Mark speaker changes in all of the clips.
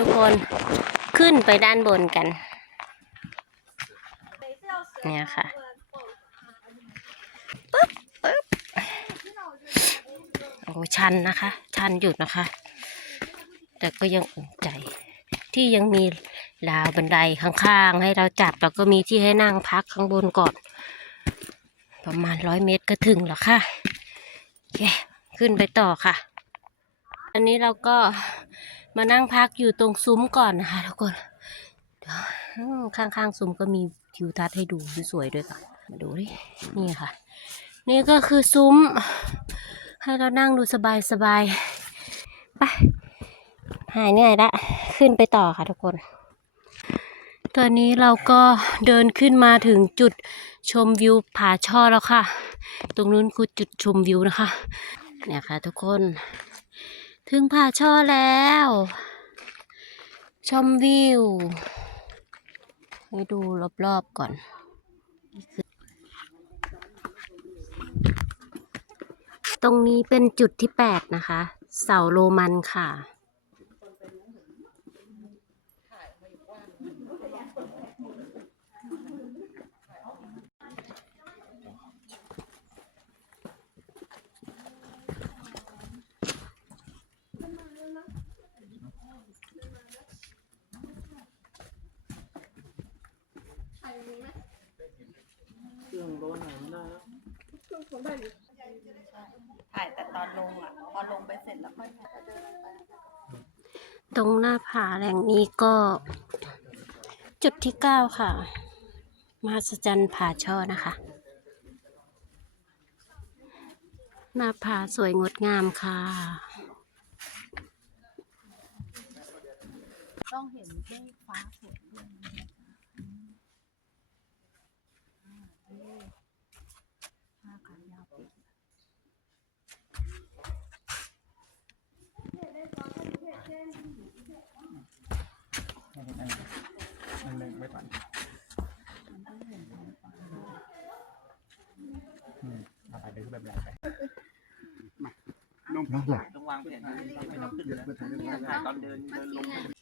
Speaker 1: ทุกคนขึ้นไปด้านบนกัน เนี่ยค่ะปึ๊บปึ๊บโอ้ชันนะคะ ชันอยู่นะคะ แต่ก็ยังอุ่นใจ ที่ยังมีราวบันไดข้างๆ ให้เราจับแล้วก็มีที่ให้นั่งพักข้างบนก่อน ประมาณร้อยเมตรก็ถึงแล้วค่ะโอเคขึ้นไปต่อค่ะ อันนี้เราก็ มานั่งพักอยู่ตรงซุ้มก่อนนะคะทุกคนข้างๆซุ้มก็มีทิวทัศน์ให้ดูสวยๆด้วยค่ะ มาดูดิ นี่ค่ะ นี่ก็คือซุ้ม ให้เรานั่งดูสบายๆ ไปหายเหนื่อยละ ขึ้นไปต่อค่ะทุกคน ตอนนี้เราก็เดินขึ้นมาถึงจุดชมวิวผาช่อแล้วค่ะ ตรงนู้นคือจุดชมวิวนะคะ เนี่ยค่ะทุกคน ถึงผาช่อแล้ว ชมวิว ให้ดูรอบๆก่อนตรงนี้เป็นจุดที่แปดนะคะ เสาโรมันค่ะ
Speaker 2: ถ่ายแต่ตอนลงอะ พอลงไปเสร็จแล้วค่อยถ่าย
Speaker 1: ตรงหน้าผาแหล่งนี้ก็ จุดที่เก้าค่ะ มหัศจรรย์ผาช่อนะคะ หน้าผาสวยงดงามค่ะ
Speaker 2: ต้องเห็นเมฆฟ้าสวยด้วยผ้าขายาวปิด
Speaker 3: มันเลยไว้ก่อนอืมเอาไปเดินแบบแรงไปนั่งหลัง
Speaker 4: ต้องวางแผนไม่ต้องขึ้นนะถ่ายตอนเดินเดินลง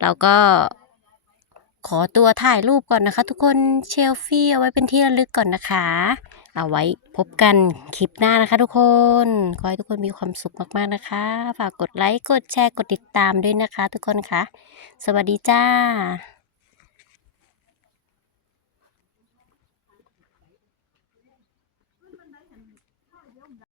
Speaker 1: เราก็ขอตัวถ่ายรูปก่อนนะคะ ทุกคนเชลฟี่เอาไว้เป็นที่ระลึกก่อนนะคะ เอาไว้พบกันคลิปหน้านะคะ ทุกคนขอให้ทุกคนมีความสุขมากๆนะคะ ฝากกดไลค์กดแชร์กดติดตามด้วยนะคะ ทุกคนค่ะ สวัสดีจ้า